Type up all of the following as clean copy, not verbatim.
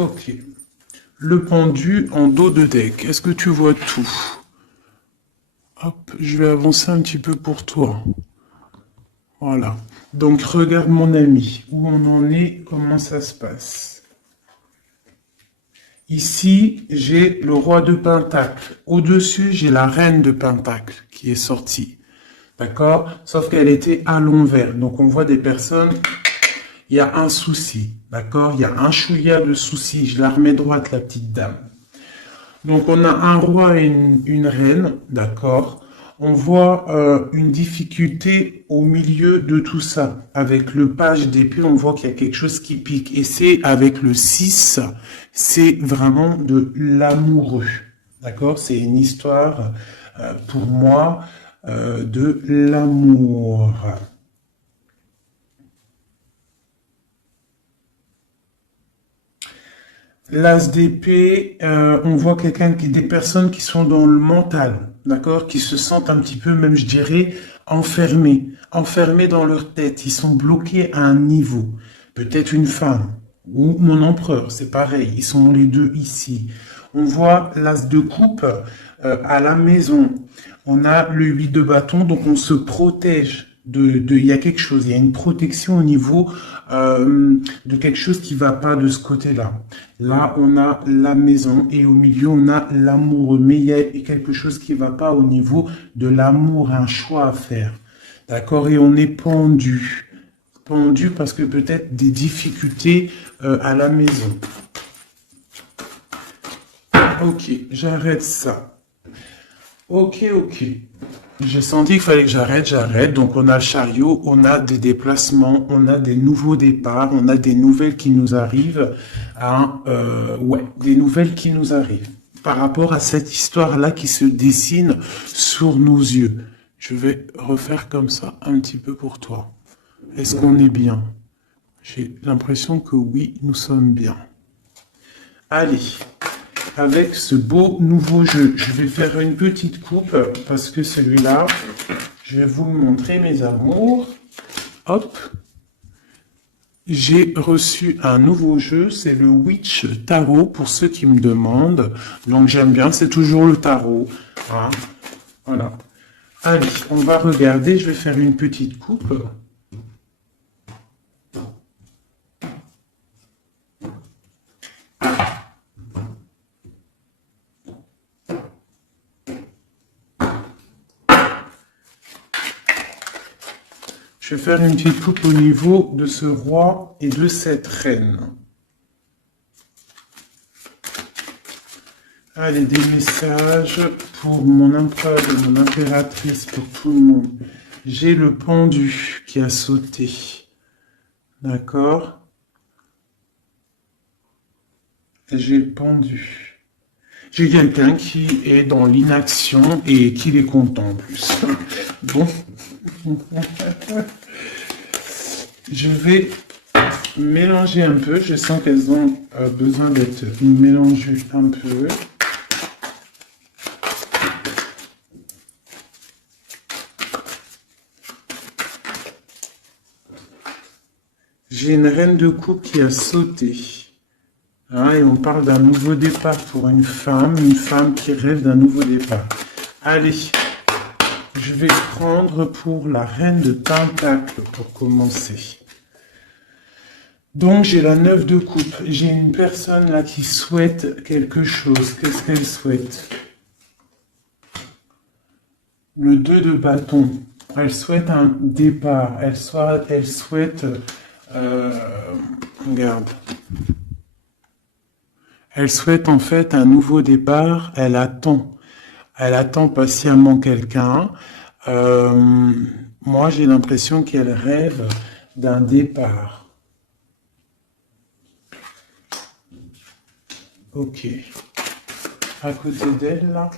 Ok. Le pendu en dos de deck. Est-ce que tu vois tout? Hop, je vais avancer un petit peu pour toi. Voilà. Donc, regarde mon ami. Où on en est, comment ça se passe. Ici, j'ai le roi de Pentacle. Au-dessus, j'ai la reine de Pentacle qui est sortie. D'accord? Sauf qu'elle était à l'envers. Donc, on voit des personnes, il y a un souci. D'accord? Il y a un chouïa de souci. Je la remets droite, la petite dame. Donc, on a un roi et une reine. D'accord? On voit une difficulté au milieu de tout ça. Avec le page d'épée, on voit qu'il y a quelque chose qui pique. Et c'est avec le 6, c'est vraiment de l'amoureux. D'accord? C'est une histoire, pour moi, de l'amour. L'as d'épée, on voit des personnes qui sont dans le mental, d'accord, qui se sentent un petit peu, même je dirais, enfermés dans leur tête. Ils sont bloqués à un niveau. Peut-être une femme ou mon empereur, c'est pareil. Ils sont les deux ici. On voit l'as de coupe à la maison. On a le 8 de bâton, donc on se protège il y a quelque chose, il y a une protection au niveau de quelque chose qui va pas de ce côté-là. Là, on a la maison et au milieu, on a l'amoureux. Mais il y a quelque chose qui va pas au niveau de l'amour, un choix à faire. D'accord? Et on est pendu. Pendu parce que peut-être des difficultés à la maison. Ok, j'arrête ça. Ok. J'ai senti qu'il fallait que j'arrête. Donc on a le chariot, on a des déplacements, on a des nouveaux départs, on a des nouvelles qui nous arrivent. Des nouvelles qui nous arrivent. Par rapport à cette histoire-là qui se dessine sur nos yeux. Je vais refaire comme ça un petit peu pour toi. Est-ce qu'on est bien? J'ai l'impression que oui, nous sommes bien. Allez. Avec ce beau nouveau jeu, je vais faire une petite coupe parce que celui-là, je vais vous le montrer, mes amours. Hop. J'ai reçu un nouveau jeu, c'est le Witch Tarot pour ceux qui me demandent. Donc j'aime bien, c'est toujours le tarot. Voilà. Allez, on va regarder, je vais faire une petite coupe. Je vais faire une petite coupe au niveau de ce roi et de cette reine. Allez, des messages pour mon empereur et mon impératrice, pour tout le monde. J'ai le pendu qui a sauté. D'accord? J'ai le pendu. J'ai quelqu'un qui est dans l'inaction et qui est content en plus. Bon. Je vais mélanger un peu. Je sens qu'elles ont besoin d'être mélangées un peu. J'ai une reine de coupe qui a sauté. Et on parle d'un nouveau départ pour une femme qui rêve d'un nouveau départ. Allez, je vais prendre pour la reine de Pentacle pour commencer. Donc j'ai la 9 de coupe. J'ai une personne là qui souhaite quelque chose. Qu'est-ce qu'elle souhaite? Le 2 de bâton. Elle souhaite un départ. Elle souhaite... regarde. Elle souhaite en fait un nouveau départ. Elle attend patiemment quelqu'un. Moi, j'ai l'impression qu'elle rêve d'un départ. Ok. À côté d'elle, là.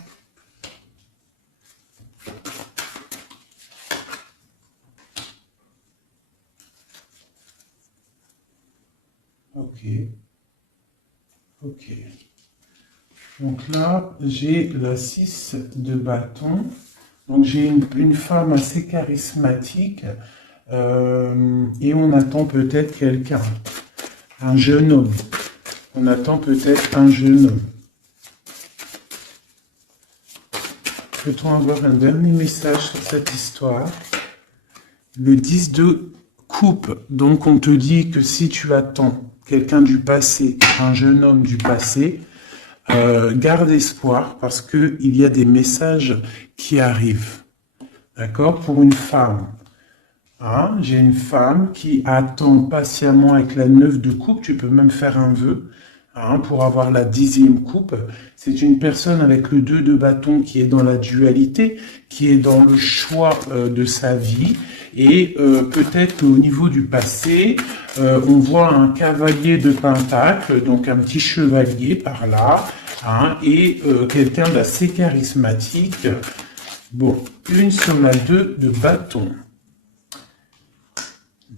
Ok. Donc là, j'ai la 6 de bâton. Donc j'ai une femme assez charismatique. Et on attend peut-être quelqu'un. Un jeune homme. On attend peut-être un jeune homme. Peut-on avoir un dernier message sur cette histoire? Le 10 de coupe. Donc, on te dit que si tu attends quelqu'un du passé, un jeune homme du passé, garde espoir parce qu'il y a des messages qui arrivent. D'accord? Pour une femme. Hein? J'ai une femme qui attend patiemment avec la 9 de coupe. Tu peux même faire un vœu. Hein, pour avoir la 10e coupe, c'est une personne avec le 2 de bâton qui est dans la dualité, qui est dans le choix de sa vie. Et peut-être au niveau du passé, on voit un cavalier de pentacle, donc un petit chevalier par là, hein, et quelqu'un d'assez charismatique. Bon, une sur la 2 de bâton.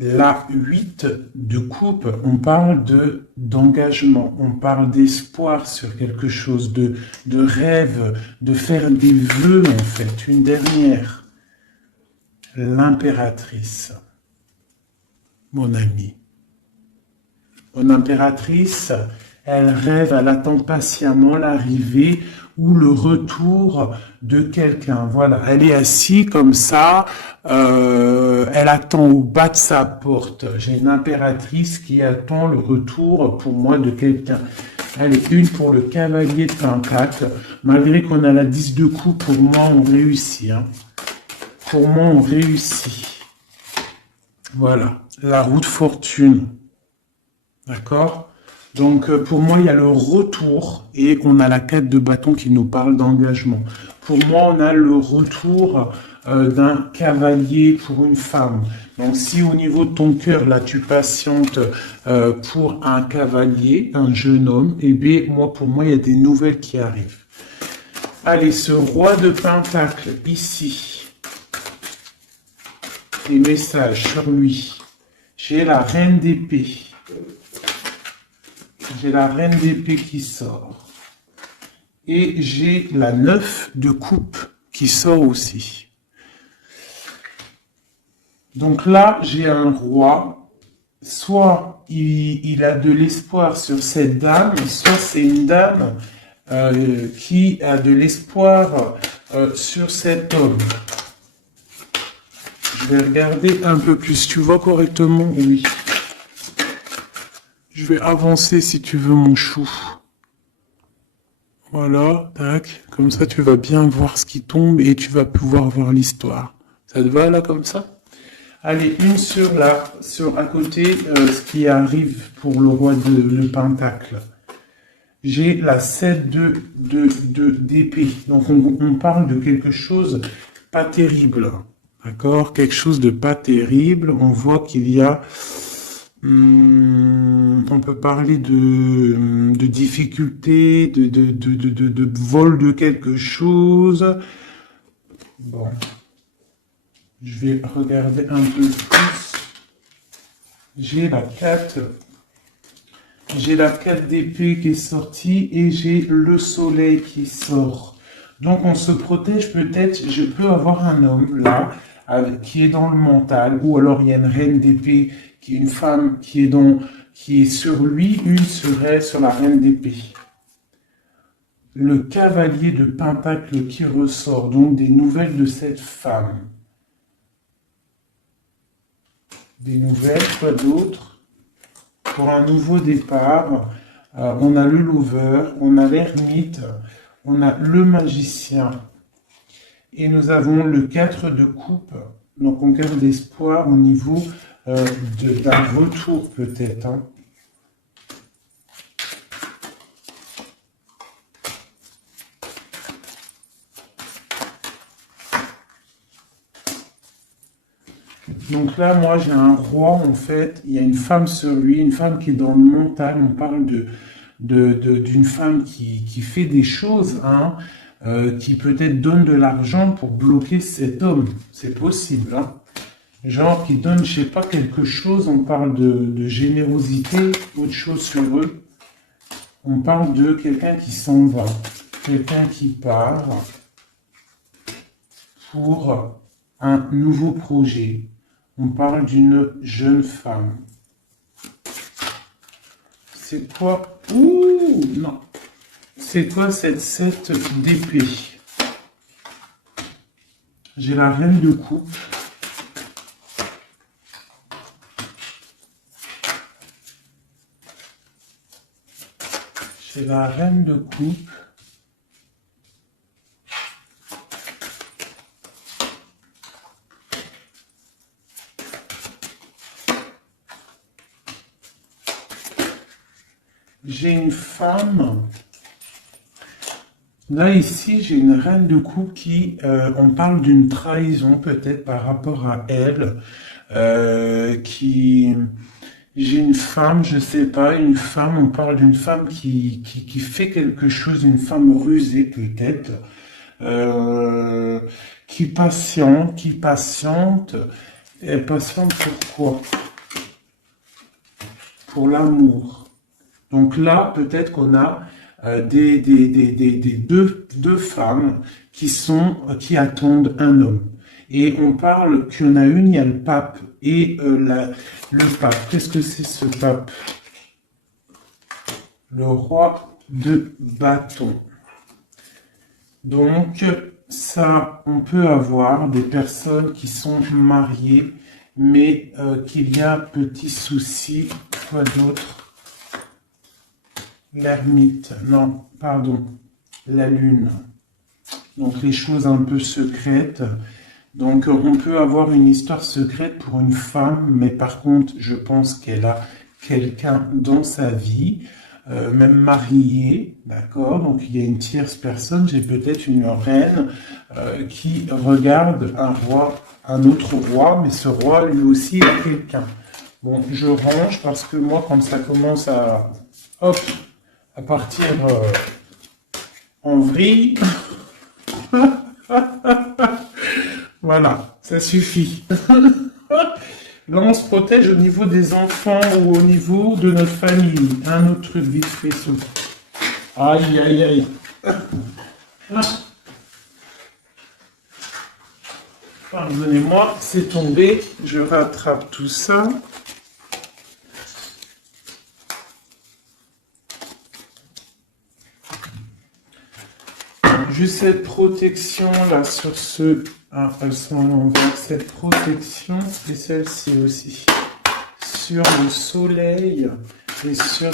La 8 de coupe, on parle d'engagement, on parle d'espoir sur quelque chose, de rêve, de faire des vœux en fait. Une dernière, l'impératrice, mon ami. Mon impératrice, elle rêve, elle attend patiemment l'arrivée ou le retour de quelqu'un. Voilà, elle est assise comme ça, elle attend au bas de sa porte. J'ai une impératrice qui attend le retour pour moi de quelqu'un. Allez, une pour le cavalier de pentacle. Malgré qu'on a la 10 de coupe, pour moi, on réussit. Hein. Pour moi, on réussit. Voilà, la roue de fortune. D'accord? Donc, pour moi, il y a le retour et on a la 4 de bâton qui nous parle d'engagement. Pour moi, on a le retour d'un cavalier pour une femme. Donc, si au niveau de ton cœur, là, tu patientes pour un cavalier, un jeune homme, eh bien, pour moi, il y a des nouvelles qui arrivent. Allez, ce roi de pentacle, ici, des messages sur lui. J'ai la reine d'épée. J'ai la reine d'épée qui sort. Et j'ai la 9 de coupe qui sort aussi. Donc là, j'ai un roi. Soit il a de l'espoir sur cette dame, soit c'est une dame qui a de l'espoir sur cet homme. Je vais regarder un peu plus. Tu vois correctement? Oui. Je vais avancer si tu veux, mon chou. Voilà, tac. Comme ça, tu vas bien voir ce qui tombe et tu vas pouvoir voir l'histoire. Ça te va, là, comme ça? Allez, une sur à côté, ce qui arrive pour le roi le pentacle. J'ai la 7 d'épée. Donc, on parle de quelque chose pas terrible. D'accord? Quelque chose de pas terrible. On voit qu'il y a... on peut parler de difficulté, de vol de quelque chose. Bon. Je vais regarder un peu plus. J'ai la 4. J'ai la 4 d'épée qui est sortie et j'ai le soleil qui sort. Donc on se protège peut-être. Je peux avoir un homme là qui est dans le mental, ou alors il y a une reine d'épée qui est une femme qui est sur lui, une serait sur la reine d'épée. Le cavalier de pentacle qui ressort, donc des nouvelles de cette femme. Des nouvelles, quoi d'autre? Pour un nouveau départ, on a le lover, on a l'ermite, on a le magicien. Et nous avons le 4 de coupe. Donc on garde espoir au niveau d'un retour peut-être. Hein. Donc là, moi, j'ai un roi, en fait. Il y a une femme sur lui, une femme qui est dans le mental. On parle d'une femme qui fait des choses, hein, qui peut-être donne de l'argent pour bloquer cet homme. C'est possible, hein. Genre qui donne, je sais pas, quelque chose. On parle de générosité, autre chose sur eux. On parle de quelqu'un qui s'en va, quelqu'un qui part pour un nouveau projet. On parle d'une jeune femme. C'est quoi? Ouh, non. C'est quoi cette 7 d'épée? J'ai la reine de coupe. J'ai la reine de coupe. J'ai une femme. Là, ici, j'ai une reine de coupe qui, on parle d'une trahison peut-être par rapport à elle, j'ai une femme, je sais pas, une femme, on parle d'une femme qui fait quelque chose, une femme rusée peut-être, euh, qui patiente, et patiente pourquoi? Pour l'amour. Donc là, peut-être qu'on a deux femmes qui attendent un homme. Et on parle qu'il y en a une, il y a le pape et le pape. Qu'est-ce que c'est ce pape? Le roi de bâton. Donc, ça, on peut avoir des personnes qui sont mariées, mais qu'il y a petit souci. Quoi d'autre? L'ermite, non, pardon, la lune. Donc les choses un peu secrètes. Donc on peut avoir une histoire secrète pour une femme, mais par contre, je pense qu'elle a quelqu'un dans sa vie, même marié, d'accord? Donc il y a une tierce personne, j'ai peut-être une reine qui regarde un roi, un autre roi, mais ce roi lui aussi a quelqu'un. Bon, je range parce que moi, quand ça commence hop, à partir en vrille. Voilà, ça suffit. Là, on se protège au niveau des enfants ou au niveau de notre famille. Un autre truc vite fait. Aïe, aïe, aïe. Pardonnez-moi, c'est tombé. Je rattrape tout ça. Juste cette protection là sur ce... Ah, elles sont à l'envers. Cette protection et celle-ci aussi. Sur le soleil et sur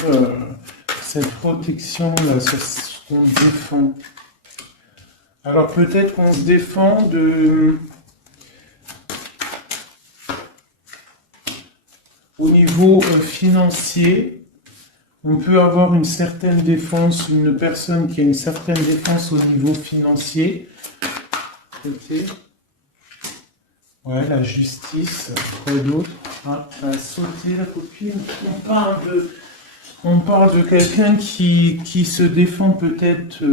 cette protection là, sur ce qu'on défend. Alors peut-être qu'on se défend au niveau financier. On peut avoir une certaine défense, une personne qui a une certaine défense au niveau financier. Ok. Ouais, la justice. Quoi d'autre? Ah, elle a sauté la copine. On parle de quelqu'un qui se défend peut-être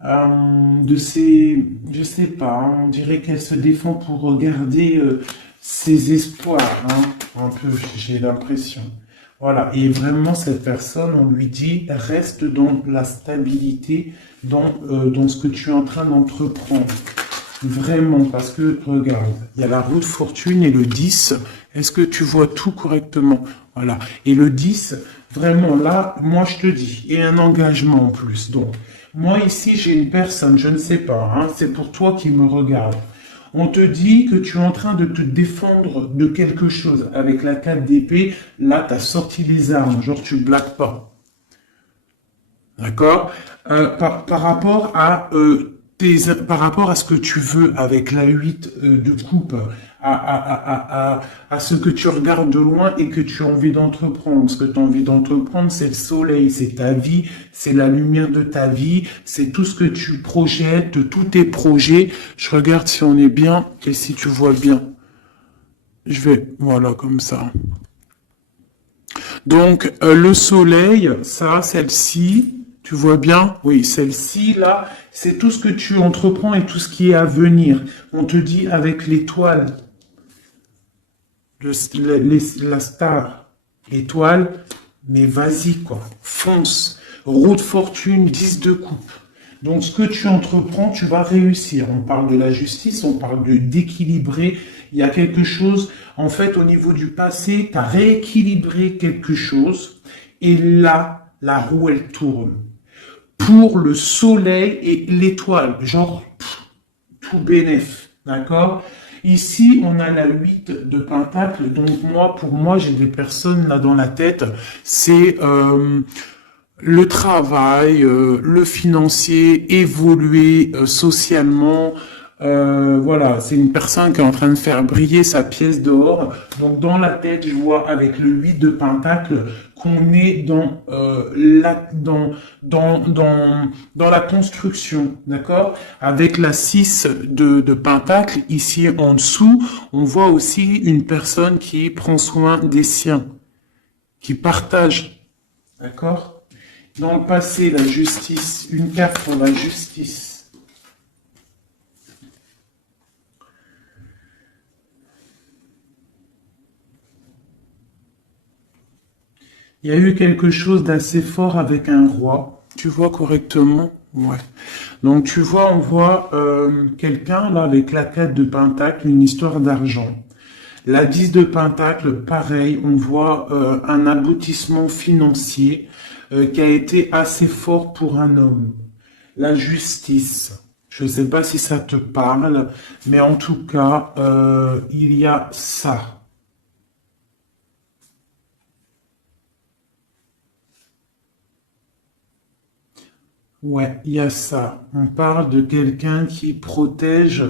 de ses... Je sais pas, on dirait qu'elle se défend pour garder ses espoirs. Hein, un peu, j'ai l'impression. Voilà, et vraiment cette personne, on lui dit, reste dans la stabilité, dans ce que tu es en train d'entreprendre. Vraiment, parce que, regarde, il y a la roue de fortune et le 10. Est-ce que tu vois tout correctement? Voilà. Et le 10, vraiment, là, moi je te dis, et un engagement en plus. Donc, moi ici, j'ai une personne, je ne sais pas, hein, c'est pour toi qui me regarde. On te dit que tu es en train de te défendre de quelque chose. Avec la 4 d'épée, là, tu as sorti les armes. Genre, tu blagues pas. D'accord? Par rapport à ce que tu veux avec la 8 de coupe, à ce que tu regardes de loin et que tu as envie d'entreprendre. Ce que tu as envie d'entreprendre, c'est le soleil, c'est ta vie, c'est la lumière de ta vie, c'est tout ce que tu projettes, tous tes projets. Je regarde si on est bien et si tu vois bien. Voilà, comme ça. Donc, le soleil, ça, celle-ci, tu vois bien? Oui, celle-ci, là, c'est tout ce que tu entreprends et tout ce qui est à venir. On te dit avec l'étoile, la star, l'étoile, mais vas-y, quoi, fonce. Roue de fortune, 10 de coupe. Donc, ce que tu entreprends, tu vas réussir. On parle de la justice, on parle d'équilibrer. Il y a quelque chose, en fait, au niveau du passé, tu as rééquilibré quelque chose. Et là, la roue, elle tourne. Pour le soleil et l'étoile, genre tout bénef, d'accord? Ici, on a la 8 de Pentacle, donc pour moi, j'ai des personnes là dans la tête, c'est le travail, le financier, évoluer socialement. Voilà, c'est une personne qui est en train de faire briller sa pièce d'or. Donc dans la tête, je vois avec le 8 de Pentacle qu'on est dans la construction, d'accord? Avec la 6 de Pentacle, ici en dessous, on voit aussi une personne qui prend soin des siens, qui partage, d'accord? Dans le passé, la justice, une carte pour la justice. Il y a eu quelque chose d'assez fort avec un roi. Tu vois correctement? Ouais. Donc tu vois, on voit quelqu'un là avec la 4 de Pentacle, une histoire d'argent. La 10 de Pentacle, pareil, on voit un aboutissement financier qui a été assez fort pour un homme. La justice. Je ne sais pas si ça te parle, mais en tout cas, il y a ça. Ouais, il y a ça. On parle de quelqu'un qui protège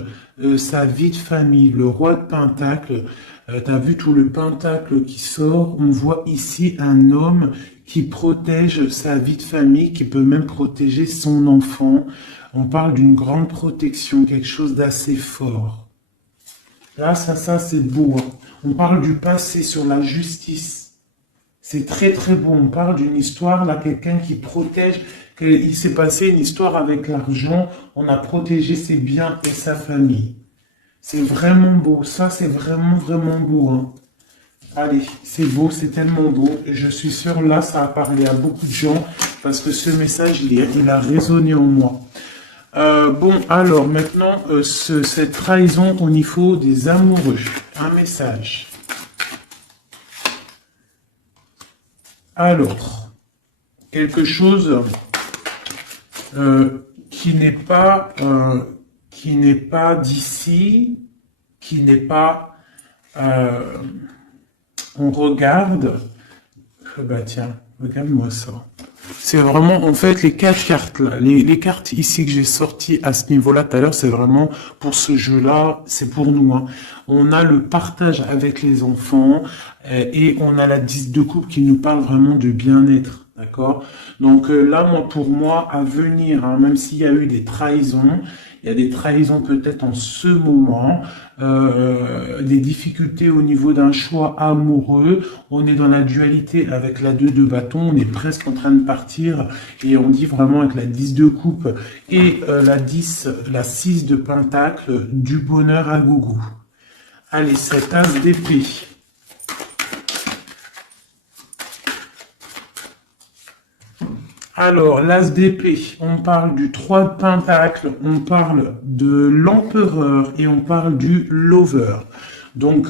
sa vie de famille. Le roi de Pentacle, tu as vu tout le Pentacle qui sort. On voit ici un homme qui protège sa vie de famille, qui peut même protéger son enfant. On parle d'une grande protection, quelque chose d'assez fort. Là, ça c'est beau, hein. On parle du passé sur la justice. C'est très très beau. On parle d'une histoire, là, quelqu'un qui protège. Il s'est passé une histoire avec l'argent. On a protégé ses biens et sa famille. C'est vraiment beau. Ça, c'est vraiment vraiment beau, hein. Allez, c'est beau, c'est tellement beau. Je suis sûr, là, ça a parlé à beaucoup de gens parce que ce message, il a résonné en moi. Bon, alors maintenant, cette trahison au niveau des amoureux. Un message. Alors, quelque chose qui n'est pas d'ici, qui n'est pas. On regarde. Bah tiens, regarde-moi ça. C'est vraiment, en fait, les 4 cartes là, les cartes ici que j'ai sorties à ce niveau-là tout à l'heure, c'est vraiment pour ce jeu-là, c'est pour nous, hein. On a le partage avec les enfants et on a la 10 de coupe qui nous parle vraiment de bien-être, d'accord? Donc là, pour moi, à venir, hein, même s'il y a eu des trahisons, il y a des trahisons peut-être en ce moment, des difficultés au niveau d'un choix amoureux. On est dans la dualité avec la 2 de bâton, on est presque en train de partir et on dit vraiment avec la 10 de coupe et la 6 de pentacle, du bonheur à gogo. Allez, cet as d'épée. Alors, l'as d'épée, on parle du 3 de pentacle, on parle de l'empereur et on parle du lover. Donc,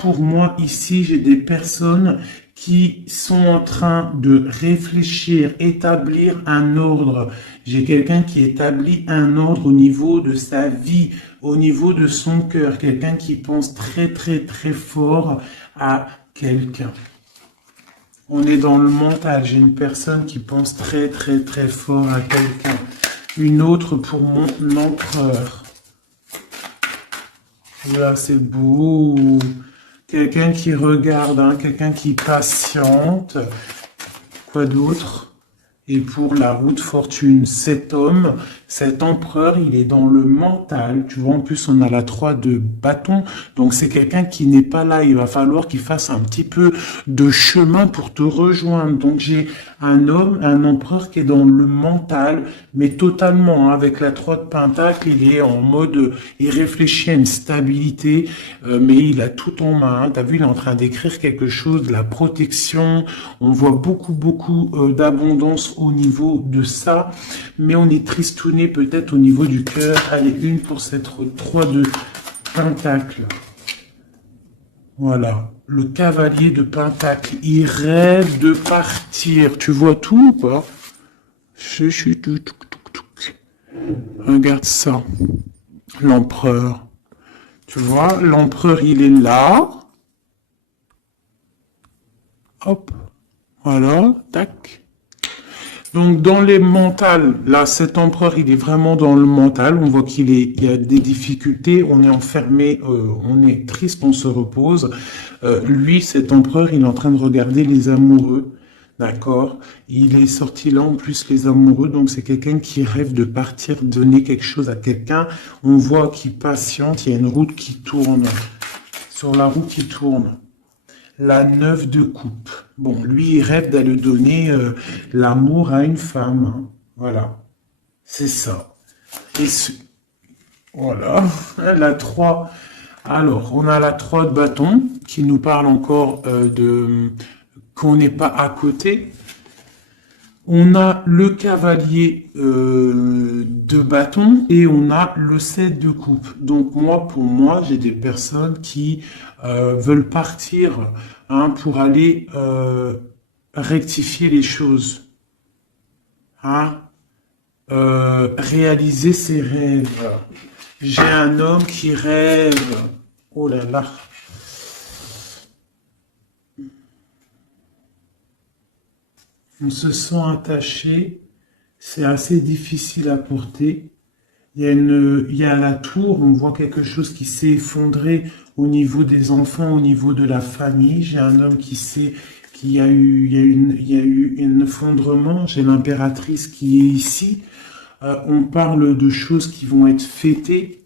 pour moi, ici, j'ai des personnes qui sont en train de réfléchir, établir un ordre. J'ai quelqu'un qui établit un ordre au niveau de sa vie, au niveau de son cœur. Quelqu'un qui pense très, très, très fort à quelqu'un. On est dans le mental. J'ai une personne qui pense très, très, très fort à quelqu'un. Une autre pour mon empereur. Là, c'est beau. Quelqu'un qui regarde, hein, quelqu'un qui patiente. Quoi d'autre? Et pour la roue de fortune, cet homme, cet empereur, il est dans le mental. Tu vois, en plus, on a la 3 de bâton. Donc, c'est quelqu'un qui n'est pas là. Il va falloir qu'il fasse un petit peu de chemin pour te rejoindre. Donc, j'ai un homme, un empereur qui est dans le mental, mais totalement, hein, avec la 3 de pentacle, il est en mode, il réfléchit à une stabilité, mais il a tout en main. Hein. T'as vu, il est en train d'écrire quelque chose, de la protection. On voit beaucoup, beaucoup d'abondance au niveau de ça, mais on est tristouné peut-être au niveau du cœur. Allez, une pour cette 3 de pentacle. Voilà, le cavalier de Pentacle, il rêve de partir. Tu vois tout ou pas? Regarde ça, l'empereur. Tu vois, l'empereur, il est là. Hop, voilà, tac. Donc, dans les mentales, là, cet empereur, il est vraiment dans le mental. On voit il y a des difficultés. On est enfermé, on est triste, on se repose. Lui, cet empereur, il est en train de regarder les amoureux. D'accord? Il est sorti là, en plus, les amoureux. Donc, c'est quelqu'un qui rêve de partir, donner quelque chose à quelqu'un. On voit qu'il patiente. Il y a une route qui tourne. Sur la route qui tourne. La 9 de coupe. Bon, lui, il rêve d'aller donner l'amour à une femme. Hein. Voilà. C'est ça. Et voilà. La 3. Alors, on a la 3 de bâton qui nous parle encore qu'on n'est pas à côté. On a le cavalier de bâton et on a le 7 de coupe. Donc pour moi, j'ai des personnes qui veulent partir hein, pour aller rectifier les choses, hein, réaliser ses rêves. J'ai un homme qui rêve. Oh là là. On se sent attaché, c'est assez difficile à porter. Il y a la tour, on voit quelque chose qui s'est effondré au niveau des enfants, au niveau de la famille. J'ai un homme il y a eu un effondrement. J'ai l'impératrice qui est ici. On parle de choses qui vont être fêtées.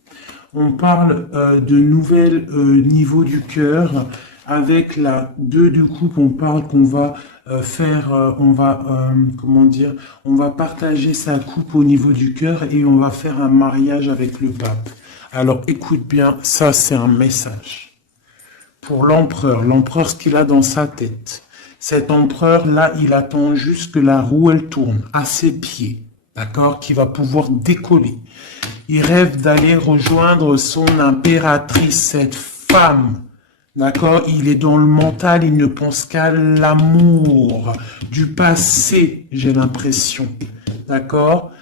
On parle de nouvelles niveaux du cœur. Avec la 2 de coupe, on parle qu'on va comment dire, on va partager sa coupe au niveau du cœur et on va faire un mariage avec le pape. Alors écoute bien, ça c'est un message pour l'empereur. L'empereur, ce qu'il a dans sa tête. Cet empereur-là, il attend juste que la roue, elle tourne à ses pieds, d'accord, qui va pouvoir décoller. Il rêve d'aller rejoindre son impératrice, cette femme. D'accord? Il est dans le mental, il ne pense qu'à l'amour du passé, j'ai l'impression. D'accord?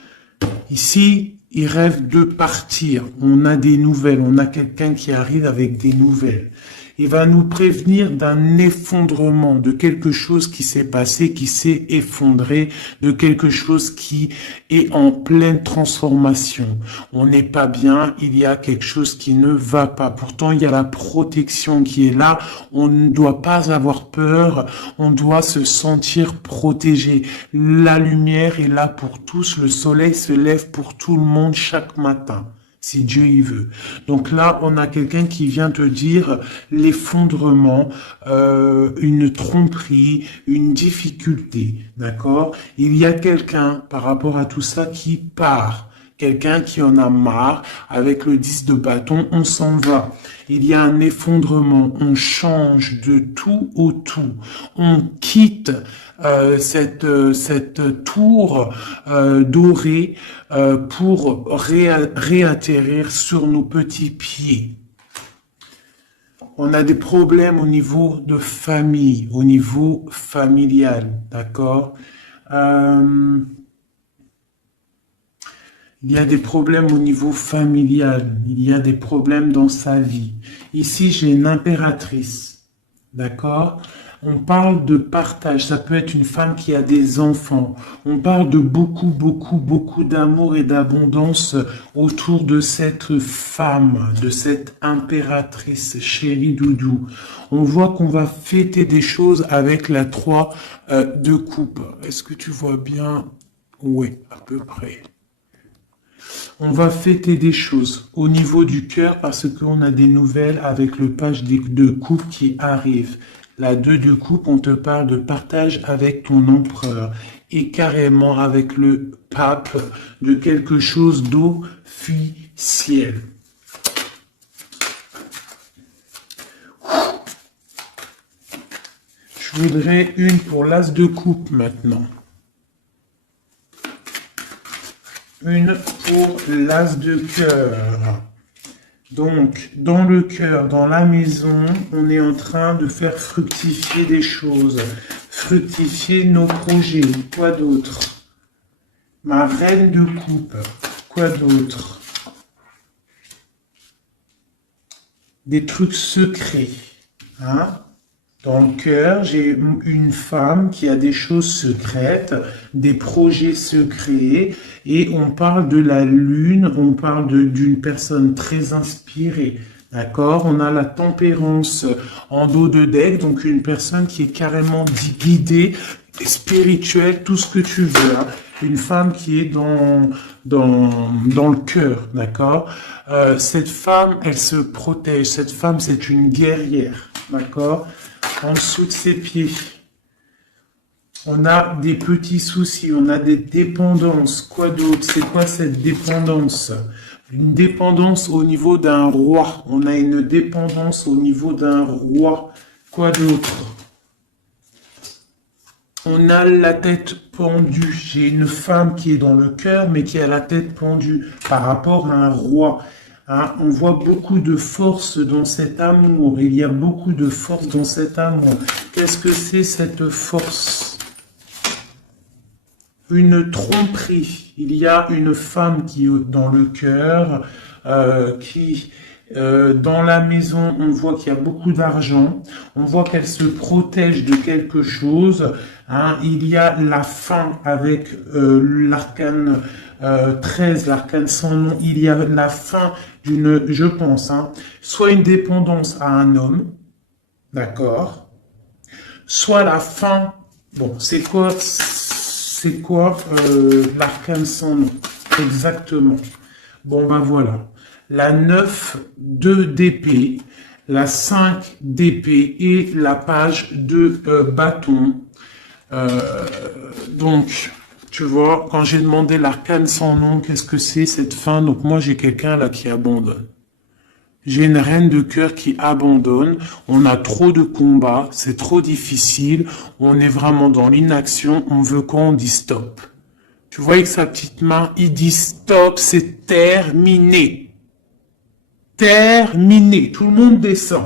Ici, il rêve de partir. On a des nouvelles, on a quelqu'un qui arrive avec des nouvelles. Il va nous prévenir d'un effondrement, de quelque chose qui s'est passé, qui s'est effondré, de quelque chose qui est en pleine transformation. On n'est pas bien, il y a quelque chose qui ne va pas. Pourtant, il y a la protection qui est là. On ne doit pas avoir peur, on doit se sentir protégé. La lumière est là pour tous, le soleil se lève pour tout le monde chaque matin. Si Dieu y veut. Donc là, on a quelqu'un qui vient te dire l'effondrement, une tromperie, une difficulté, d'accord? Il y a quelqu'un par rapport à tout ça qui part. Quelqu'un qui en a marre, avec le 10 de bâton, on s'en va. Il y a un effondrement, on change de tout au tout. On quitte cette tour dorée pour réatterrir sur nos petits pieds. On a des problèmes au niveau de famille, au niveau familial, d'accord? Il y a des problèmes au niveau familial, il y a des problèmes dans sa vie. Ici, j'ai une impératrice, d'accord? On parle de partage, ça peut être une femme qui a des enfants. On parle de beaucoup d'amour et d'abondance autour de cette femme, de cette impératrice, chérie doudou. On voit qu'on va fêter des choses avec la 3 de coupe. Est-ce que tu vois bien? Oui, à peu près. On va fêter des choses au niveau du cœur parce qu'on a des nouvelles avec le page de coupe qui arrive. La 2 de coupe, on te parle de partage avec ton empereur et carrément avec le pape de quelque chose d'officiel. Je voudrais une pour l'as de coupe maintenant. Une pour l'as de cœur. Donc, dans le cœur, dans la maison, on est en train de faire fructifier des choses, fructifier nos projets. Quoi d'autre? Ma reine de coupe. Quoi d'autre? Des trucs secrets. Hein? Dans le cœur, j'ai une femme qui a des choses secrètes, des projets secrets, et on parle de la lune, on parle d'une personne très inspirée. D'accord? On a la tempérance en dos de deck, donc une personne qui est carrément guidée, spirituelle, tout ce que tu veux. Hein. Une femme qui est dans le cœur, d'accord? Cette femme, elle se protège. Cette femme, c'est une guerrière, d'accord? En dessous de ses pieds, on a des petits soucis, on a des dépendances. Quoi d'autre? C'est quoi cette dépendance? Une dépendance au niveau d'un roi. On a une dépendance au niveau d'un roi. Quoi d'autre? On a la tête pendue. J'ai une femme qui est dans le cœur, mais qui a la tête pendue par rapport à un roi. Hein, on voit beaucoup de force dans cet amour. Il y a beaucoup de force dans cet amour. Qu'est-ce que c'est cette force? Une tromperie. Il y a une femme qui est dans le cœur, dans la maison, on voit qu'il y a beaucoup d'argent, on voit qu'elle se protège de quelque chose. Hein. Il y a la faim avec l'arcane 13, l'arcane sans nom. Il y a la faim d'une, je pense, hein, soit une dépendance à un homme, d'accord, soit la faim. Bon, c'est quoi l'arcane sans nom? Exactement. Bon, ben voilà. La 9 de d'épée, la 5 d'épée et la page de bâton. Donc, tu vois, quand j'ai demandé l'arcane sans nom, qu'est-ce que c'est cette fin? Donc moi, j'ai quelqu'un là qui abandonne. J'ai une reine de cœur qui abandonne. On a trop de combats, c'est trop difficile. On est vraiment dans l'inaction. On veut qu'on dise stop. Tu vois avec sa petite main, il dit stop, c'est terminé. Terminé. Tout le monde descend.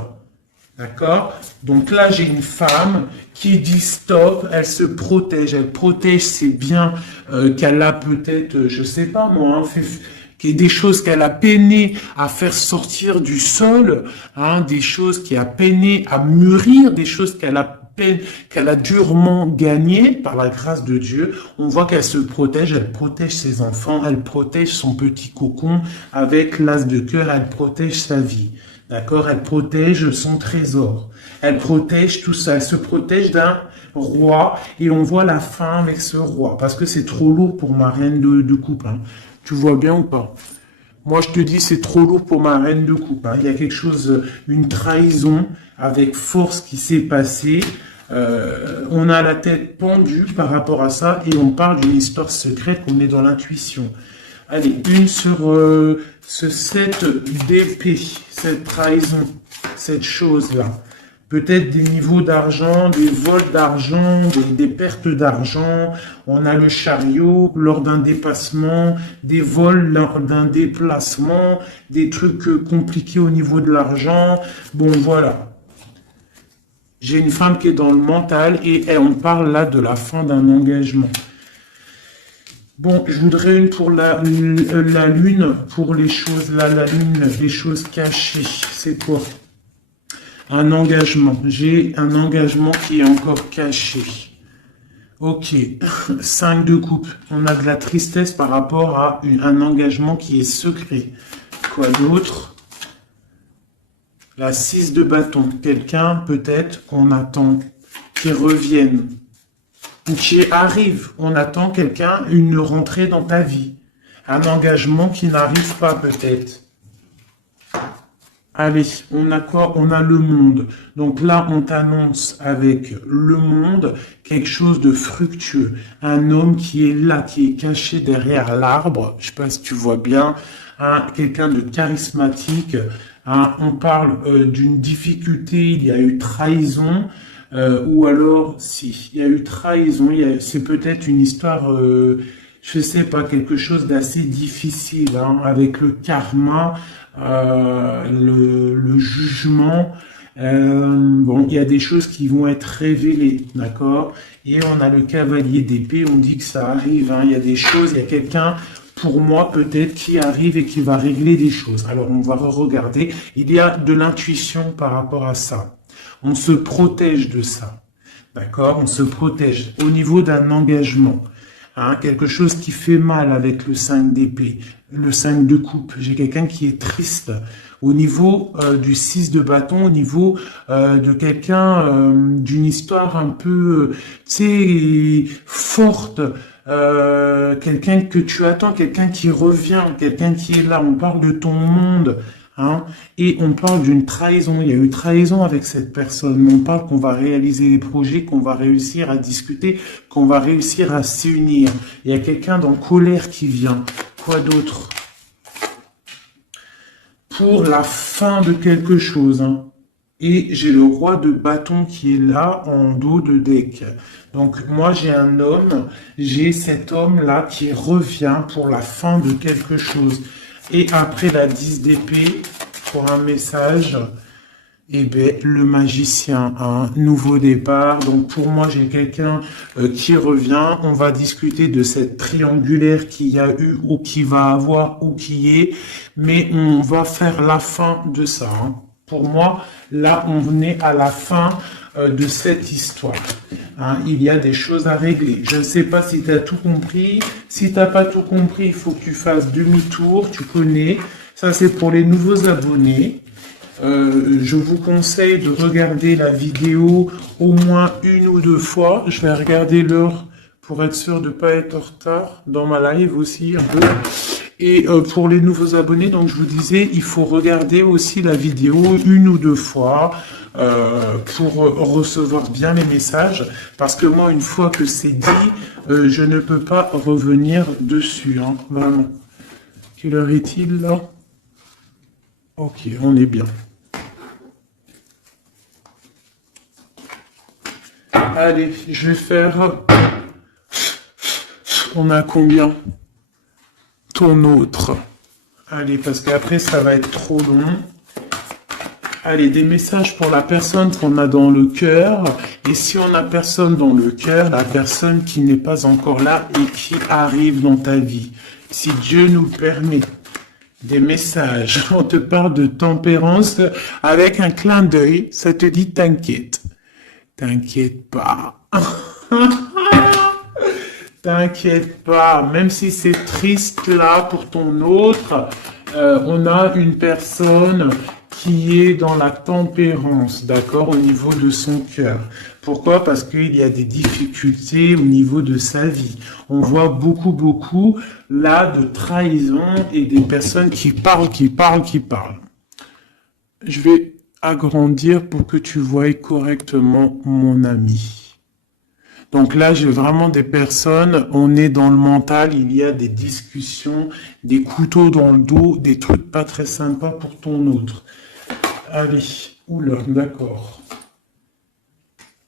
D'accord? Donc là, j'ai une femme qui dit stop, elle se protège. Elle protège ses biens qu'elle a peut-être, je sais pas moi, hein, qu'il y ait des choses qu'elle a peiné à faire sortir du sol, hein, des choses qui a peiné à mûrir, des choses qu'elle a durement gagnées par la grâce de Dieu. On voit qu'elle se protège, elle protège ses enfants, elle protège son petit cocon avec l'as de cœur, elle protège sa vie. D'accord? Elle protège son trésor. Elle protège tout ça. Elle se protège d'un roi et on voit la fin avec ce roi parce que c'est trop lourd pour ma reine de coupe. Hein. Tu vois bien ou pas? Moi, je te dis, c'est trop lourd pour ma reine de coupe. Hein. Il y a quelque chose, une trahison avec force qui s'est passée. On a la tête pendue par rapport à ça et on parle d'une histoire secrète, on est dans l'intuition. Allez, une sur ce 7 d'épée, cette trahison, cette chose-là. Peut-être des niveaux d'argent, des vols d'argent, des pertes d'argent. On a le chariot lors d'un dépassement, des vols lors d'un déplacement, des trucs compliqués au niveau de l'argent. Bon, voilà. J'ai une femme qui est dans le mental et on parle là de la fin d'un engagement. Bon, je voudrais une pour la lune, pour les choses là, la lune, les choses cachées. C'est quoi? Un engagement. J'ai un engagement qui est encore caché. Ok, 5 de coupe. On a de la tristesse par rapport à un engagement qui est secret. Quoi d'autre? La 6 de bâton. Quelqu'un, peut-être, qu'on attend, qui revienne. Ou qui arrive. On attend quelqu'un, une rentrée dans ta vie. Un engagement qui n'arrive pas, peut-être. Allez, on a quoi? On a le monde. Donc là, on t'annonce avec le monde quelque chose de fructueux. Un homme qui est là, qui est caché derrière l'arbre. Je sais pas si tu vois bien. Hein, quelqu'un de charismatique. Hein, on parle d'une difficulté. Il y a eu trahison. Ou alors, si, il y a eu trahison. C'est peut-être une histoire... je sais pas, quelque chose d'assez difficile, hein, avec le karma, le jugement. Bon, il y a des choses qui vont être révélées, d'accord? Et on a le cavalier d'épée, on dit que ça arrive, hein, il y a des choses, il y a quelqu'un, pour moi peut-être, qui arrive et qui va régler des choses. Alors on va regarder, il y a de l'intuition par rapport à ça. On se protège de ça, d'accord? On se protège au niveau d'un engagement. Hein, quelque chose qui fait mal avec le 5 d'épée, le 5 de coupe. J'ai quelqu'un qui est triste au niveau du 6 de bâton, au niveau de quelqu'un d'une histoire un peu, tu sais, forte, quelqu'un que tu attends, quelqu'un qui revient, quelqu'un qui est là. On parle de ton monde. Hein, et on parle d'une trahison, il y a eu trahison avec cette personne, on parle qu'on va réaliser des projets, qu'on va réussir à discuter, qu'on va réussir à s'unir. Il y a quelqu'un dans colère qui vient. Quoi d'autre? Pour la fin de quelque chose. Hein. Et j'ai le roi de bâton qui est là en dos de deck. Donc moi j'ai un homme, j'ai cet homme-là qui revient pour la fin de quelque chose. Et après la 10 d'épée, pour un message, eh bien, le magicien, un nouveau départ. Donc pour moi, j'ai quelqu'un qui revient. On va discuter de cette triangulaire qu'il y a eu ou qui va avoir ou qui est. Mais on va faire la fin de ça. Hein. Pour moi, là, on est à la fin de cette histoire. Hein, il y a des choses à régler. Je ne sais pas si tu as tout compris. Si tu n'as pas tout compris, il faut que tu fasses demi-tour. Tu connais. Ça, c'est pour les nouveaux abonnés. Je vous conseille de regarder la vidéo au moins 1 ou 2 fois. Je vais regarder l'heure pour être sûr de ne pas être en retard dans ma live aussi un peu. Et pour les nouveaux abonnés, donc je vous disais, il faut regarder aussi la vidéo 1 ou 2 fois pour recevoir bien les messages. Parce que moi, une fois que c'est dit, je ne peux pas revenir dessus. Hein, vraiment. Quelle heure est-il là? Ok, on est bien. Allez, je vais faire... On a combien? Ton autre. Allez, parce qu'après, ça va être trop long. Allez, des messages pour la personne qu'on a dans le cœur. Et si on n'a personne dans le cœur, la personne qui n'est pas encore là et qui arrive dans ta vie. Si Dieu nous permet. Des messages. On te parle de tempérance avec un clin d'œil. Ça te dit t'inquiète. T'inquiète pas. T'inquiète pas. Même si c'est triste là pour ton autre, on a une personne qui est dans la tempérance, d'accord, au niveau de son cœur. Pourquoi? Parce qu'il y a des difficultés au niveau de sa vie. On voit beaucoup, là, de trahison et des personnes qui parlent. Je vais agrandir pour que tu voies correctement mon ami. Donc là, j'ai vraiment des personnes, on est dans le mental, il y a des discussions, des couteaux dans le dos, des trucs pas très sympas pour ton autre. Allez, oula, d'accord.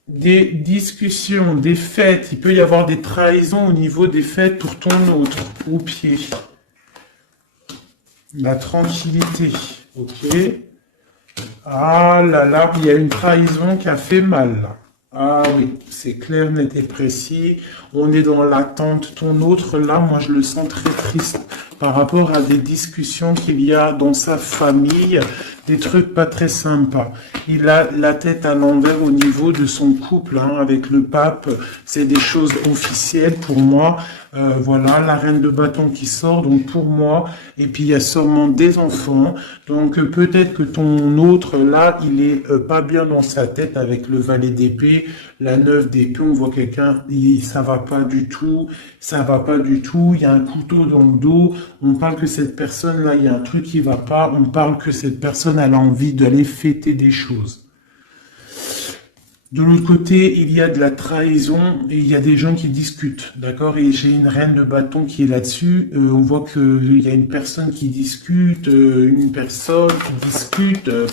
Des discussions, des fêtes, il peut y avoir des trahisons au niveau des fêtes pour ton autre, au pied. La tranquillité, ok. Ah là là, il y a une trahison qui a fait mal, là. Ah oui, c'est clair, net et précis. On est dans l'attente. Ton autre, là, moi, je le sens très triste par rapport à des discussions qu'il y a dans sa famille, des trucs pas très sympas. Il a la tête à l'envers au niveau de son couple, hein, avec le pape. C'est des choses officielles pour moi. Voilà, la reine de bâton qui sort, donc pour moi. Et puis, il y a sûrement des enfants. Donc, peut-être que ton autre, là, il est pas bien dans sa tête avec le valet d'épée, la 9 d'épée. On voit quelqu'un, ça va pas du tout. Ça va pas du tout. Il y a un couteau dans le dos. On parle que cette personne-là, il y a un truc qui va pas. On parle que cette personne, elle a envie d'aller fêter des choses. De l'autre côté, il y a de la trahison et il y a des gens qui discutent, d'accord? Et j'ai une reine de bâton qui est là-dessus. On voit qu'il y a une personne qui discute,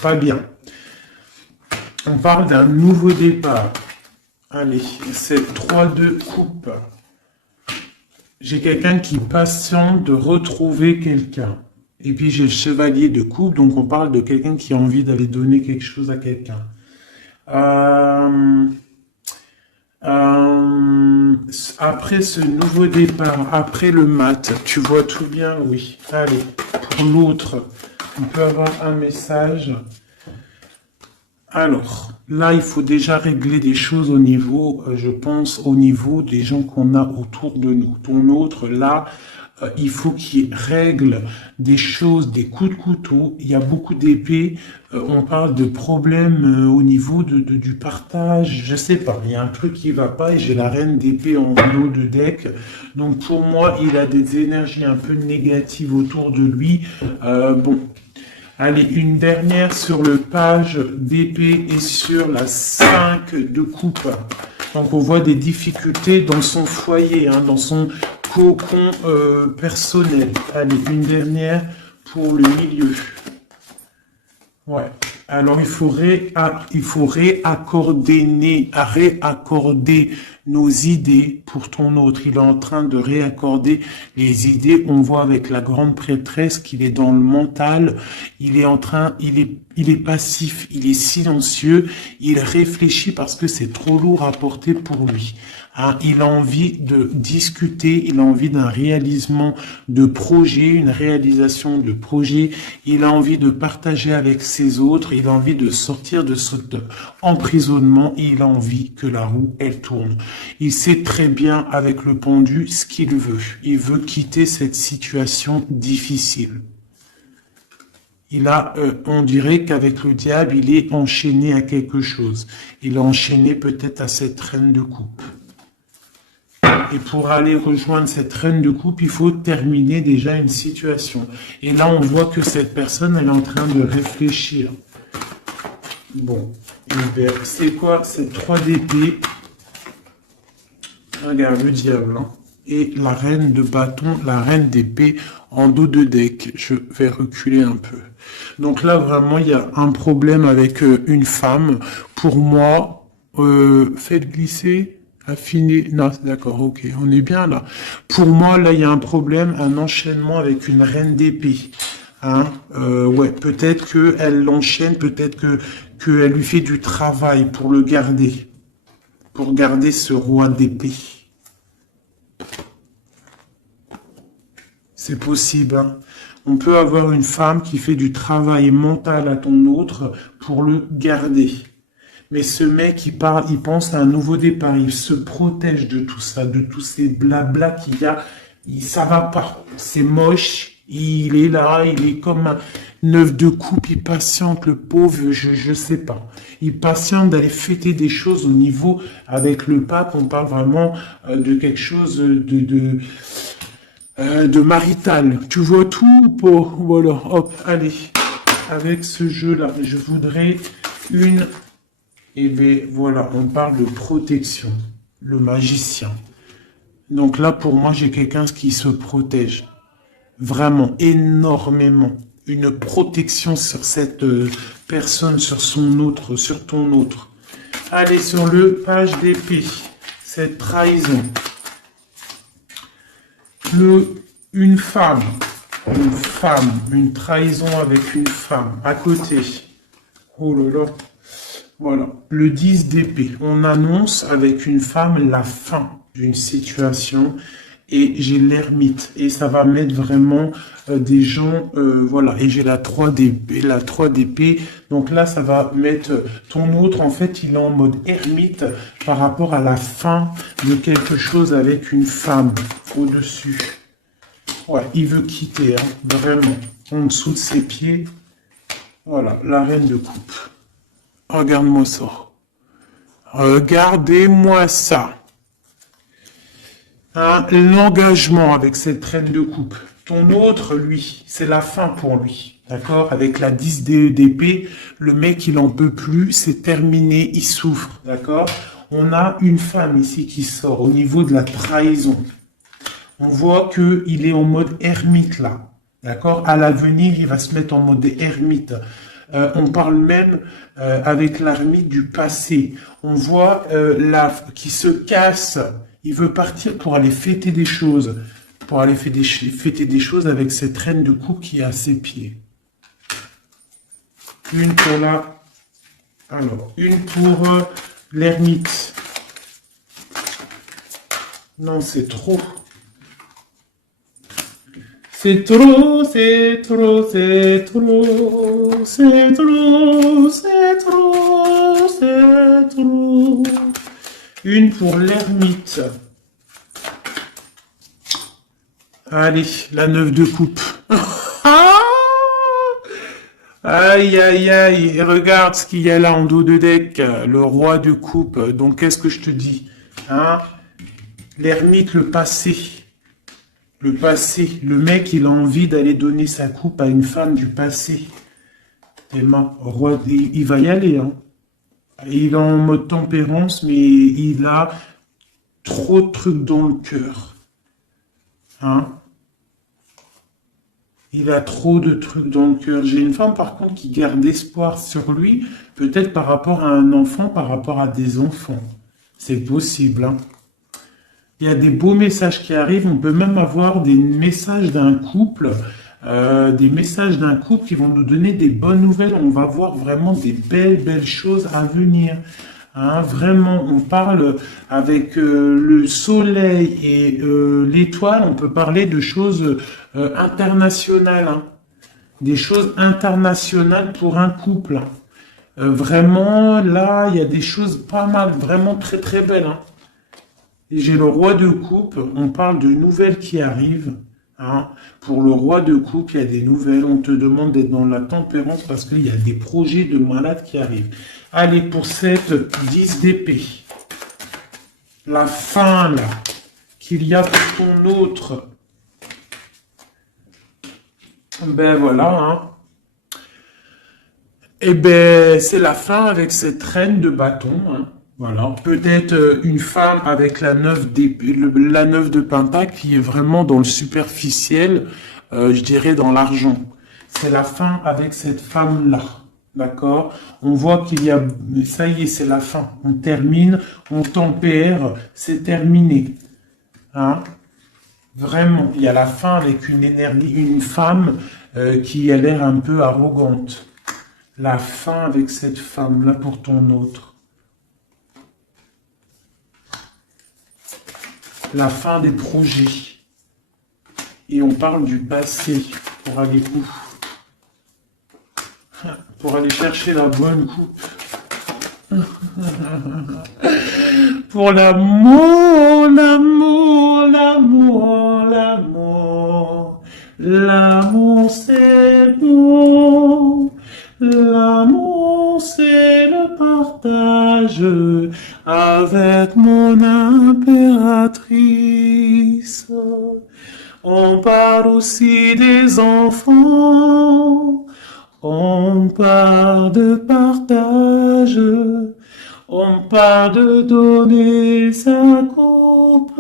pas bien. On parle d'un nouveau départ. Allez, c'est 3 de coupe. J'ai quelqu'un qui patiente de retrouver quelqu'un. Et puis j'ai le chevalier de coupe, donc on parle de quelqu'un qui a envie d'aller donner quelque chose à quelqu'un. Euh, Après ce nouveau départ, après le mat, tu vois tout bien, oui. Allez, pour l'autre, on peut avoir un message. Alors, là, il faut déjà régler des choses au niveau, je pense, au niveau des gens qu'on a autour de nous. Ton autre, là, il faut qu'il règle des choses, des coups de couteau. Il y a beaucoup d'épées. On parle de problèmes au niveau du partage. Je sais pas. Il y a un truc qui va pas et j'ai la reine d'épée en haut de deck. Donc pour moi, il a des énergies un peu négatives autour de lui. Bon. Allez, une dernière sur le page d'épée et sur la 5 de coupe. Donc on voit des difficultés dans son foyer, hein, dans son cocon personnel. Allez, une dernière pour le milieu. Ouais. Alors il faut réaccorder nos idées pour ton autre. Il est en train de réaccorder les idées. On voit avec la grande prêtresse qu'il est dans le mental. Il est passif, il est silencieux. Il réfléchit parce que c'est trop lourd à porter pour lui. Hein, il a envie de discuter, il a envie d'un réalisation de projet, une réalisation de projet, il a envie de partager avec ses autres, il a envie de sortir de cet emprisonnement, il a envie que la roue, elle tourne. Il sait très bien avec le pendu ce qu'il veut. Il veut quitter cette situation difficile. On dirait qu'avec le diable, il est enchaîné à quelque chose. Il est enchaîné peut-être à cette reine de coupe. Et pour aller rejoindre cette reine de coupe, il faut terminer déjà une situation. Et là, on voit que cette personne, elle est en train de réfléchir. Bon, c'est quoi? C'est 3 d'épée. Regarde, le diable. Hein. Et la reine de bâton, la reine d'épée en dos de deck. Je vais reculer un peu. Donc là, vraiment, il y a un problème avec une femme. Pour moi, faites glisser... Affiner, non, d'accord, ok, on est bien là. Pour moi, là, il y a un problème, un enchaînement avec une reine d'épée. Hein, ouais, peut-être qu'elle l'enchaîne, peut-être qu'elle lui fait du travail pour le garder, pour garder ce roi d'épée. C'est possible, hein. On peut avoir une femme qui fait du travail mental à ton autre pour le garder. Mais ce mec, il pense à un nouveau départ, il se protège de tout ça, de tous ces blabla qu'il y a. Ça va pas, c'est moche, il est là, il est comme un neuf de coupe, il patiente, le pauvre, je sais pas. Il patiente d'aller fêter des choses au niveau, avec le pape, on parle vraiment de quelque chose de marital. Tu vois tout ou pas? Voilà, hop, allez. Avec ce jeu-là, je voudrais une... Et bien voilà, on parle de protection, le magicien. Donc là, pour moi, j'ai quelqu'un qui se protège. Vraiment, énormément. Une protection sur cette personne, sur son autre, sur ton autre. Allez, sur le page d'épée, cette trahison. Une femme, une trahison avec une femme, à côté. Oh là là. Voilà, le 10 d'épée. On annonce avec une femme la fin d'une situation et j'ai l'ermite et ça va mettre vraiment des gens, voilà, et j'ai la 3 d'épée, donc là ça va mettre ton autre, en fait il est en mode ermite par rapport à la fin de quelque chose avec une femme au-dessus. Ouais, il veut quitter, hein, vraiment, en dessous de ses pieds. Voilà, la reine de coupe. Regarde-moi ça. Regardez-moi ça. Hein, l'engagement avec cette reine de coupe. Ton autre, lui, c'est la fin pour lui. D'accord? Avec la 10 d'épée, le mec, il en peut plus, c'est terminé, il souffre. D'accord? On a une femme ici qui sort au niveau de la trahison. On voit qu'il est en mode ermite là. D'accord? À l'avenir, il va se mettre en mode ermite. On parle même avec l'ermite du passé. On voit qui se casse. Il veut partir pour aller fêter des choses. Pour aller fêter des choses avec cette reine de coupe qui est à ses pieds. Une pour la... Alors, une pour l'ermite. Non, c'est trop. C'est trop, c'est trop, c'est trop, c'est trop, c'est trop, c'est trop. Une pour l'ermite. Allez, la 9 de coupe. Aïe, aïe, aïe. Regarde ce qu'il y a là en dos de deck. Le roi de coupe. Donc, qu'est-ce que je te dis? Hein? L'ermite, le passé. Le passé. Le mec, il a envie d'aller donner sa coupe à une femme du passé. Emma, roi, il va y aller. Hein? Il est en mode tempérance, mais il a trop de trucs dans le cœur. Hein? Il a trop de trucs dans le cœur. J'ai une femme, par contre, qui garde espoir sur lui, peut-être par rapport à un enfant, par rapport à des enfants. C'est possible, hein. Il y a des beaux messages qui arrivent. On peut même avoir des messages d'un couple, qui vont nous donner des bonnes nouvelles. On va voir vraiment des belles choses à venir. Hein, vraiment, on parle avec le soleil et l'étoile, on peut parler de choses internationales, hein, des choses internationales pour un couple. Hein. Vraiment, là, il y a des choses pas mal, vraiment très très belles. Hein. Et j'ai le roi de coupe, on parle de nouvelles qui arrivent. Hein. Pour le roi de coupe, il y a des nouvelles, on te demande d'être dans la tempérance parce qu'il y a des projets de malades qui arrivent. Allez, pour cette 10 d'épée, la fin, là, qu'il y a pour ton autre, ben voilà, hein. Et ben, c'est la fin avec cette reine de bâton, hein. Voilà, peut-être une femme avec la 9 la 9 de pentacle qui est vraiment dans le superficiel, je dirais dans l'argent. C'est la fin avec cette femme-là, d'accord? On voit qu'il y a, ça y est, c'est la fin. On termine, on tempère, c'est terminé. Hein? Vraiment, il y a la fin avec une énergie, une femme qui a l'air un peu arrogante. La fin avec cette femme-là pour ton autre. La fin des projets. Et on parle du passé pour aller où? Pour aller chercher la bonne coupe. Pour l'amour, l'amour, l'amour, l'amour. L'amour c'est bon. L'amour c'est le partage avec mon impératrice. On parle aussi des enfants. On parle de partage, on parle de donner sa coupe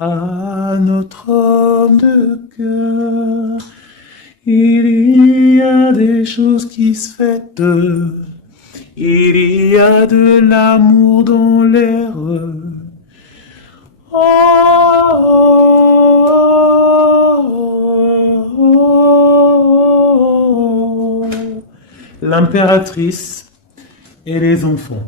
à notre homme de cœur. Il y a des choses qui se fêtent, il y a de l'amour dans l'air. L'impératrice et les enfants.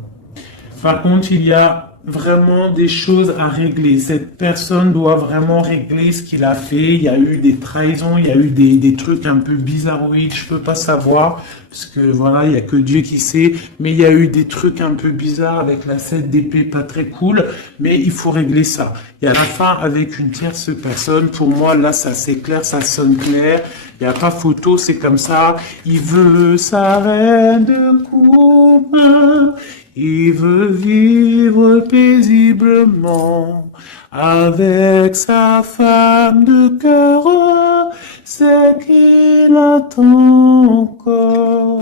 Par contre, il y a vraiment des choses à régler. Cette personne doit vraiment régler ce qu'il a fait. Il y a eu des trahisons, il y a eu des trucs un peu bizarroïdes. Je peux pas savoir, parce que voilà, il y a que Dieu qui sait. Mais il y a eu des trucs un peu bizarres avec la 7 d'épée, pas très cool. Mais il faut régler ça. Il y a la fin avec une tierce personne. Pour moi, là, ça c'est clair, ça sonne clair. Il n'y a pas photo, c'est comme ça. Il veut sa reine de coupe. Il veut vivre paisiblement avec sa femme de cœur. C'est qu'il attend encore.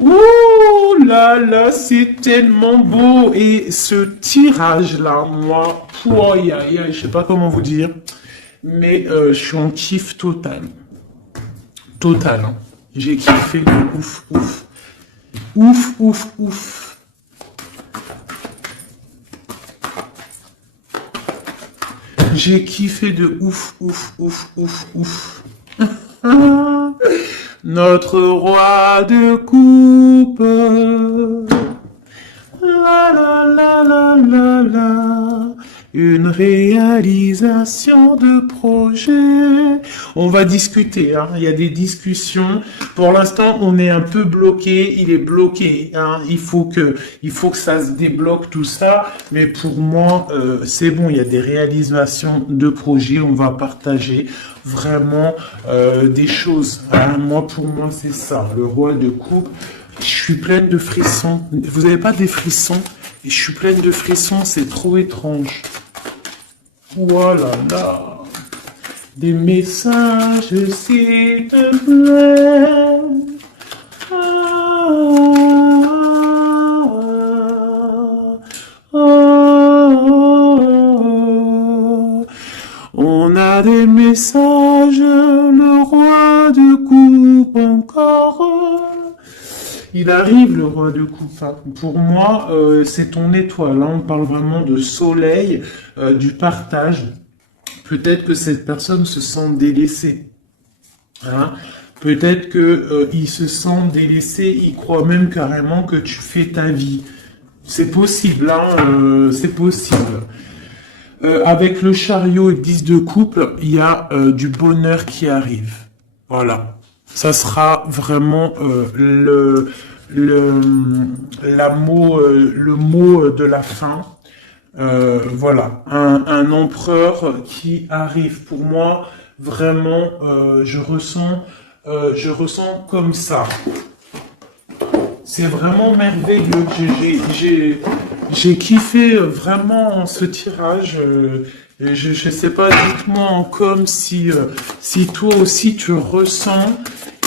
Ouh là là, c'est tellement beau. Et ce tirage-là, moi, je sais pas comment vous dire. Mais je suis en kiff total. Total, hein. J'ai kiffé de ouf, ouf. Ouf, ouf, ouf. J'ai kiffé de ouf, ouf, ouf, ouf, ouf. Notre roi de coupe. La la la la la la. Une réalisation de projet. On va discuter, hein. Il y a des discussions. Pour l'instant, on est un peu bloqué. Il est bloqué, hein. Il faut que ça se débloque tout ça. Mais pour moi, c'est bon. Il y a des réalisations de projet. On va partager vraiment des choses, hein. Pour moi, c'est ça. Le roi de coupe. Je suis pleine de frissons. Vous n'avez pas des frissons? Et je suis pleine de frissons. C'est trop étrange. Voilà, là. Des messages, s'il te plaît. Ah, ah, ah. On a des messages, le roi de coupe encore. Il arrive, le roi de coupe. Pour moi, c'est ton étoile. Là, on parle vraiment de soleil, du partage. Peut-être que cette personne se sent délaissée. Hein? Peut-être que il se sent délaissé. Il croit même carrément que tu fais ta vie. C'est possible, hein, c'est possible. Avec le chariot et 10 de couple, il y a du bonheur qui arrive. Voilà. Ça sera vraiment le mot de la fin. Voilà, un empereur qui arrive. Pour moi, vraiment, je ressens comme ça. C'est vraiment merveilleux. J'ai kiffé vraiment ce tirage. Je sais pas, dites-moi en com si toi aussi tu ressens,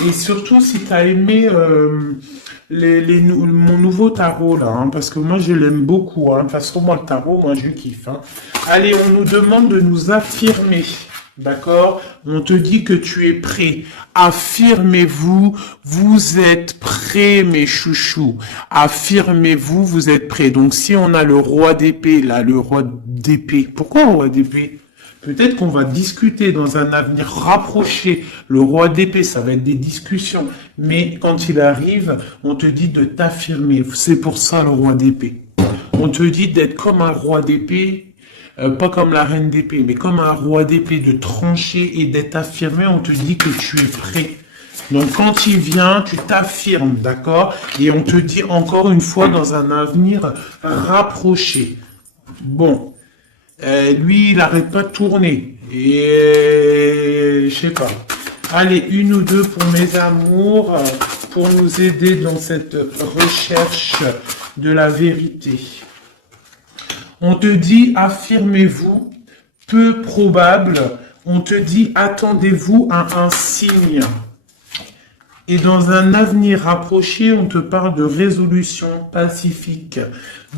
et surtout si tu as aimé mon nouveau tarot là, hein, parce que moi je l'aime beaucoup, hein. De toute façon, moi le tarot, moi je kiffe, hein. Allez, on nous demande de nous affirmer. D'accord? On te dit que tu es prêt. Affirmez-vous, vous êtes prêts, mes chouchous. Affirmez-vous, vous êtes prêts. Donc, si on a le roi d'épée, là, le roi d'épée. Pourquoi le roi d'épée? Peut-être qu'on va discuter dans un avenir rapproché. Le roi d'épée, ça va être des discussions. Mais quand il arrive, on te dit de t'affirmer. C'est pour ça le roi d'épée. On te dit d'être comme un roi d'épée. Pas comme la reine d'épée, mais comme un roi d'épée, de trancher et d'être affirmé. On te dit que tu es prêt. Donc quand il vient, tu t'affirmes, d'accord? Et on te dit encore une fois dans un avenir rapproché. Bon, lui, il n'arrête pas de tourner. Et je sais pas. Allez, une ou deux pour mes amours, pour nous aider dans cette recherche de la vérité. On te dit, affirmez-vous, peu probable. On te dit, attendez-vous à un signe. Et dans un avenir rapproché, on te parle de résolution pacifique.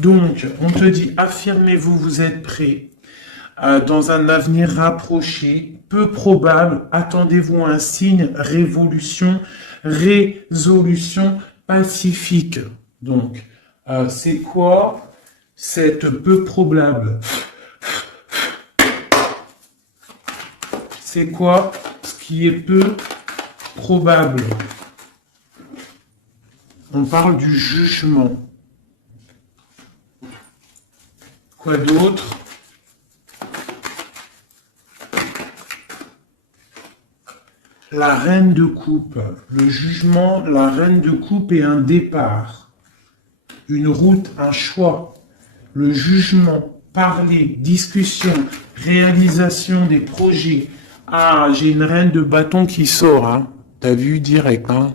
Donc, on te dit, affirmez-vous, vous êtes prêts. Dans un avenir rapproché, peu probable, attendez-vous à un signe, résolution pacifique. Donc, c'est quoi? C'est peu probable. C'est quoi ce qui est peu probable? On parle du jugement. Quoi d'autre? La reine de coupe. Le jugement, la reine de coupe et un départ. Une route, un choix. Le jugement, parler, discussion, réalisation des projets. Ah, j'ai une reine de bâton qui sort, hein. T'as vu direct, hein.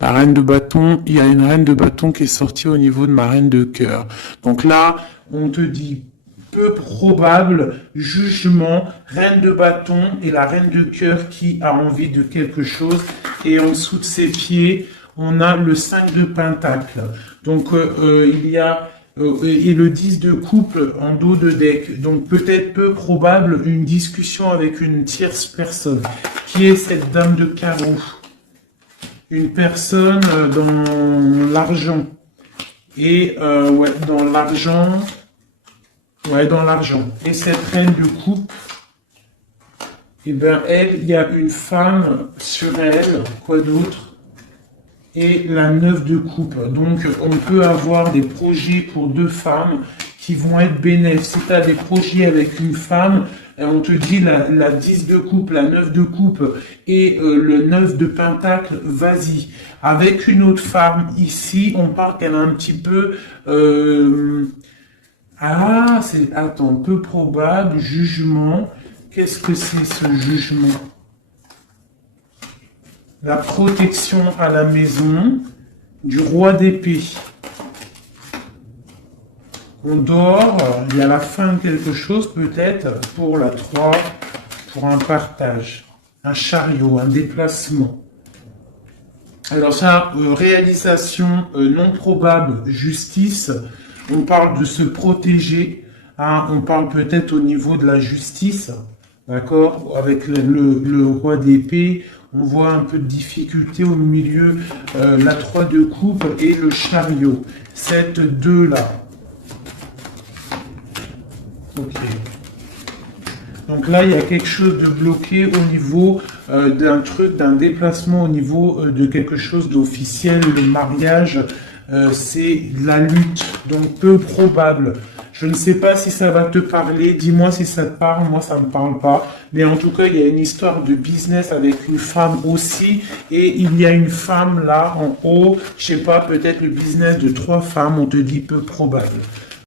La reine de bâton, il y a une reine de bâton qui est sortie au niveau de ma reine de cœur. Donc là, on te dit peu probable, jugement, reine de bâton et la reine de cœur qui a envie de quelque chose. Et en dessous de ses pieds, on a le 5 de pentacle. Donc il y a et le 10 de couple en dos de deck. Donc peut-être peu probable une discussion avec une tierce personne. Qui est cette dame de carreau? Une personne dans l'argent. Et ouais, dans l'argent. Ouais, dans l'argent. Et cette reine de coupe, Et bien, elle, il y a une femme sur elle, quoi d'autre? Et la 9 de coupe. Donc, on peut avoir des projets pour deux femmes qui vont être bénéfiques. Si tu as des projets avec une femme, on te dit la 10 de coupe, la 9 de coupe et le 9 de pentacle, vas-y. Avec une autre femme, ici, on parle qu'elle a un petit peu... attends, peu probable, jugement. Qu'est-ce que c'est ce jugement? La protection à la maison du roi d'épée. On dort, il y a la fin de quelque chose peut-être pour la 3, pour un partage, un chariot, un déplacement. Alors ça, réalisation non probable, justice, on parle de se protéger, hein, on parle peut-être au niveau de la justice, d'accord, avec le roi d'épée, on voit un peu de difficulté au milieu, la 3 de coupe et le chariot, cette 2 là. Ok. Donc là, il y a quelque chose de bloqué au niveau d'un truc, d'un déplacement, au niveau de quelque chose d'officiel. Le mariage, c'est la lutte, donc peu probable. Je ne sais pas si ça va te parler. Dis-moi si ça te parle. Moi, ça ne me parle pas. Mais en tout cas, il y a une histoire de business avec une femme aussi. Et il y a une femme là, en haut. Je sais pas, peut-être le business de 3 femmes. On te dit peu probable.